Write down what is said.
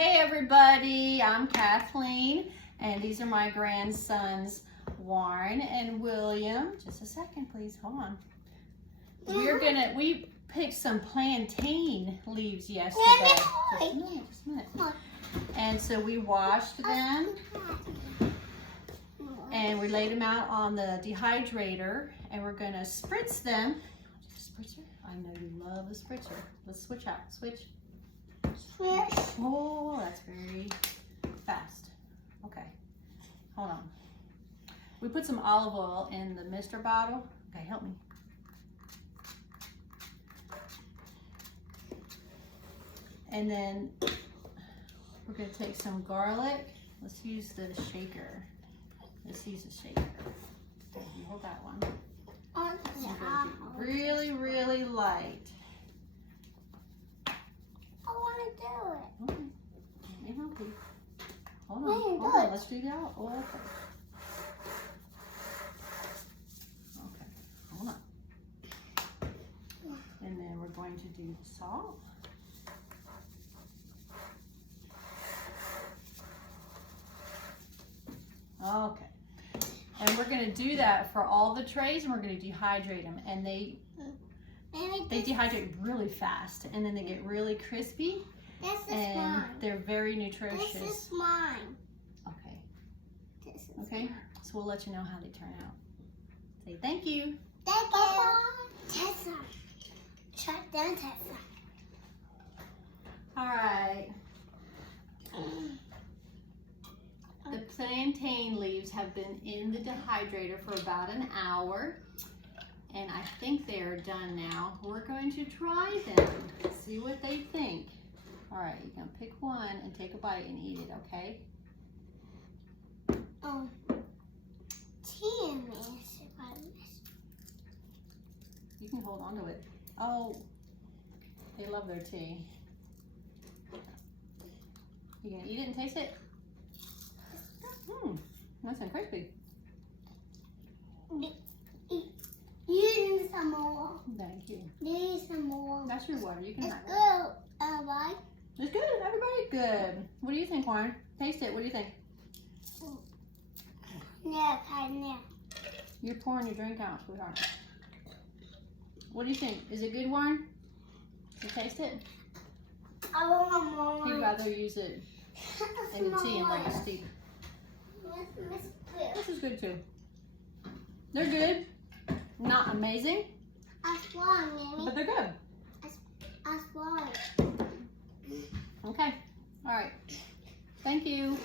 Hey everybody, I'm Kathleen, and these are my grandsons, Warren and William. Just a second, please, hold on. We picked some plantain leaves yesterday. Just a minute. And so we washed them, and we laid them out on the dehydrator, and we're gonna spritz them. Spritzer? I know you love the spritzer. Let's switch out, switch. Oh, that's very fast. Okay, hold on. We put some olive oil in the mister bottle. Okay, help me. And then we're gonna take some garlic. Let's use the shaker. Let's use the shaker. Okay, you hold that one. Really, really light. I want to do it. Okay. Let me help you. Hold on. Let's do that. Oh, okay. Okay, hold on. And then we're going to do the salt. Okay. And we're going to do that for all the trays, and we're going to dehydrate them. And they dehydrate really fast, and then they get really crispy. This is and mine. They're very nutritious. This is mine. Okay. This is Okay. mine. So we'll let you know how they turn out. Say thank you. Thank you. Tessa. Shut down, Tessa. All right. The plantain leaves have been in the dehydrator for about an hour, and I think they are done now. We're going to try them, see what they think. All right, you can pick one and take a bite and eat it, okay? Tea in this. You can hold on to it. Oh, they love their tea. You gonna eat it and taste it? Nice and crispy. You need some more. Thank you. You need some more. That's your water. You can It's have it. good. Right? It's good. Everybody good. What do you think, Warren? Taste it. What do you think? Yeah. You're pouring your drink out, sweetheart. What do you think? Is it good, Warren? You taste it? I want more. He'd rather use it in the tea and let it steep. This is good too. They're good. Not amazing, but they're good. Okay. All right. Thank you.